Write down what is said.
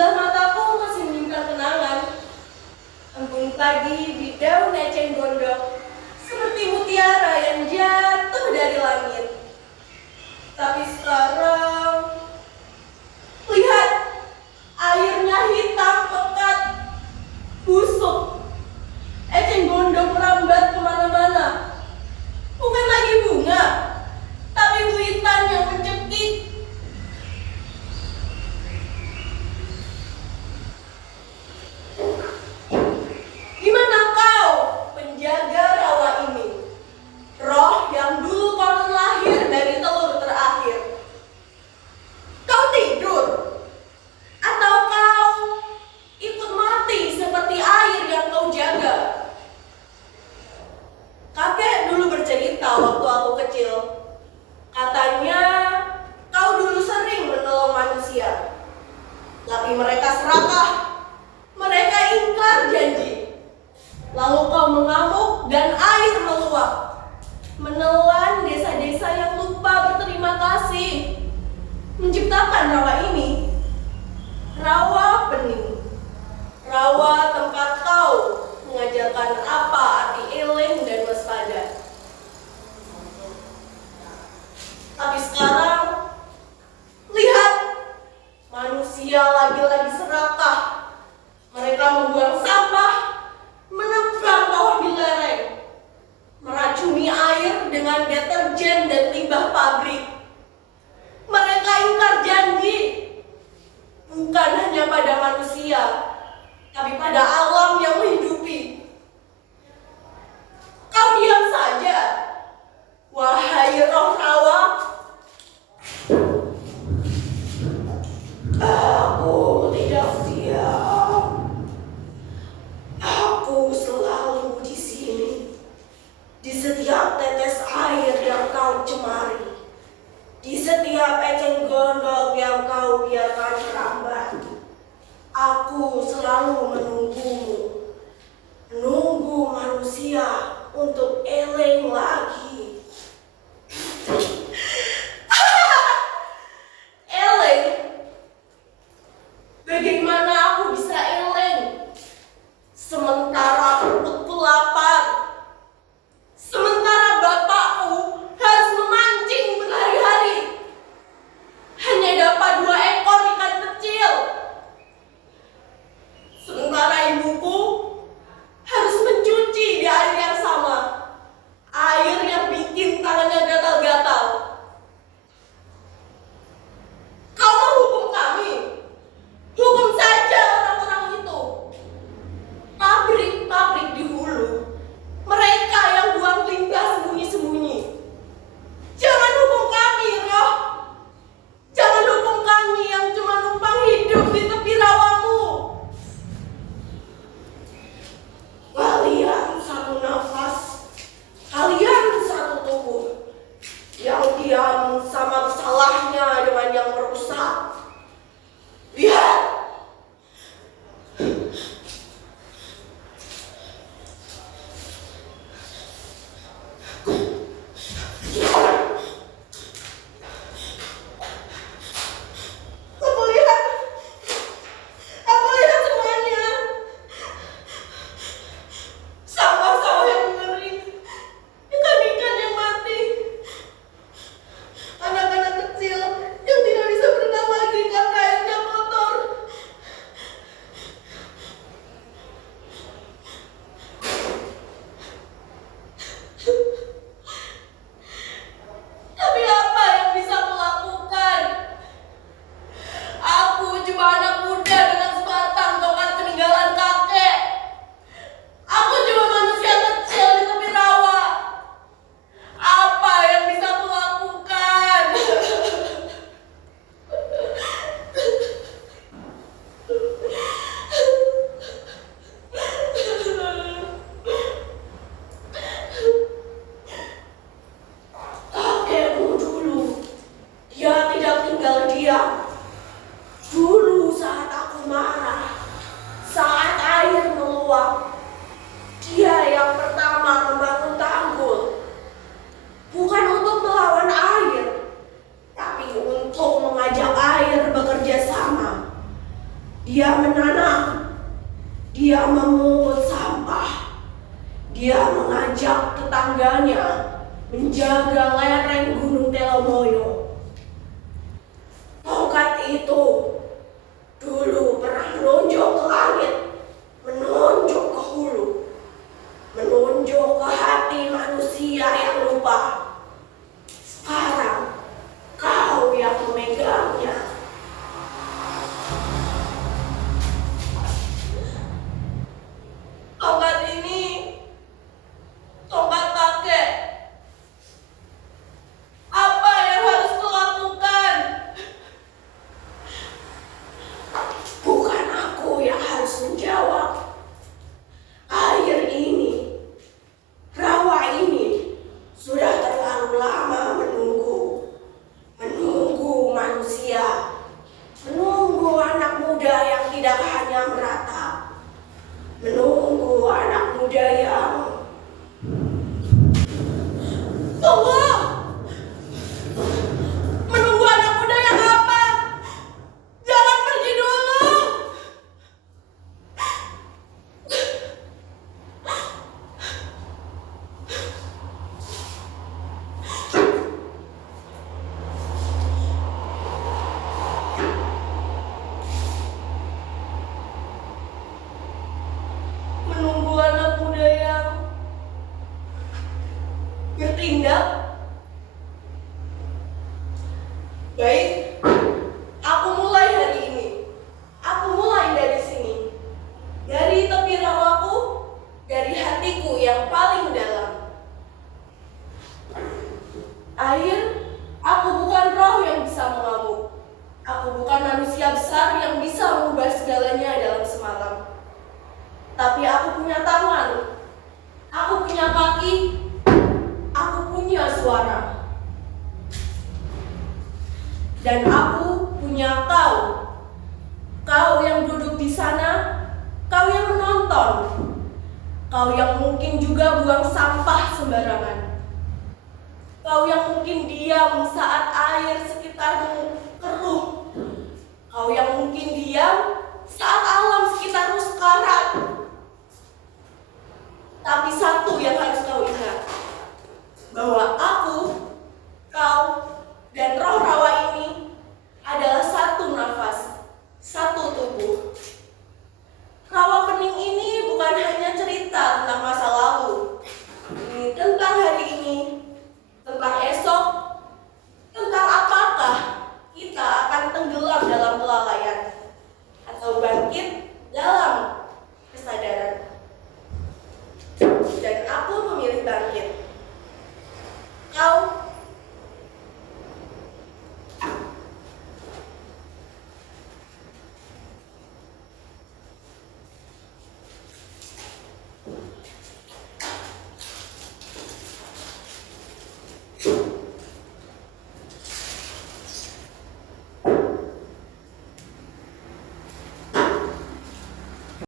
Sebelah mataku masih menyimpan kenangan. Embun pagi di daun eceng gondok, seperti mutiara yang jatuh dari langit. Tapi sekarang, lihat, airnya hitam pekat, busuk. Eceng gondok merambat kemana-mana. Bukan lagi bunga, tapi buitan yang mencekik. Gimana kau, penjaga rawa ini? Roh yang dulu konon lahir dari telur terakhir. Kau tidur? Atau kau ikut mati seperti air yang kau jaga? Kakek dulu bercerita waktu aku kecil. Katanya kau dulu sering menolong manusia. Tapi mereka serakah. Mereka ingkar janji. Lalu kau mengamuk dan air meluap. Menelan desa-desa yang lupa berterima kasih. Menciptakan rawa ini. Rawa bening. Rawa tempat kau mengajarkan apa arti eleng dan waspada. Tapi sekarang, lihat, manusia lagi-lagi serakah. Mereka membuang sampah, menebang pohon di lereng, meracuni air dengan deterjen dan limbah pabrik. Mereka ingkar janji, bukan hanya pada manusia, tapi pada alam yang menghidupi. Kau diam saja, wahai roh rawa. Aku tidak diam. Aku selalu di sini, di setiap tetes air yang kau cemari, di setiap eceng gondok yang kau biarkan merambat. Aku selalu menunggumu, menunggu manusia untuk eleng lagi. Eleng? Bagaimana aku bisa eleng? Sementara perutku lapar. Sementara bapakku harus memancing berhari-hari. Hanya dapat 2 ekor ikan kecil. Sementara ibuku harus mencuci di air yang sama. Air yang bikin tangannya gatal-gatal. Dia menanam, dia memungut sampah, dia mengajak tetangganya menjaga lereng Gunung Telomoyo. Tongkat itu dulu pernah menunjuk ke langit, menunjuk ke hulu, menunjuk ke hati manusia yang lupa. Sekarang kau yang memegangnya. Tongkat ini tongkat kakek. Apa yang harus kulakukan? Bukan aku yang harus menjawab. Air ini, rawa ini sudah terlalu lama menunggu manusia, menunggu anak muda yang tidak hanya meratap, menunggu anak muda yang tunggu, menunggu anak muda yang apa? Jangan pergi dulu. Menunggu anak muda yang bertindak. Baik, aku mulai hari ini. Aku mulai dari sini. Dari tepi rawaku, dari hatiku yang paling dalam. Air, aku bukan roh yang bisa mengamuk. Aku bukan manusia besar yang bisa mengubah segalanya dalam semalam. Tapi aku punya tangan, aku punya kaki, aku punya suara. Dan aku punya kau. Kau yang duduk di sana, kau yang menonton. Kau yang mungkin juga buang sampah sembarangan. Kau yang mungkin diam saat air sekitarmu keruh. Kau yang mungkin diam saat alam sekitarmu sekarat. Tapi satu yang harus kau ingat, bahwa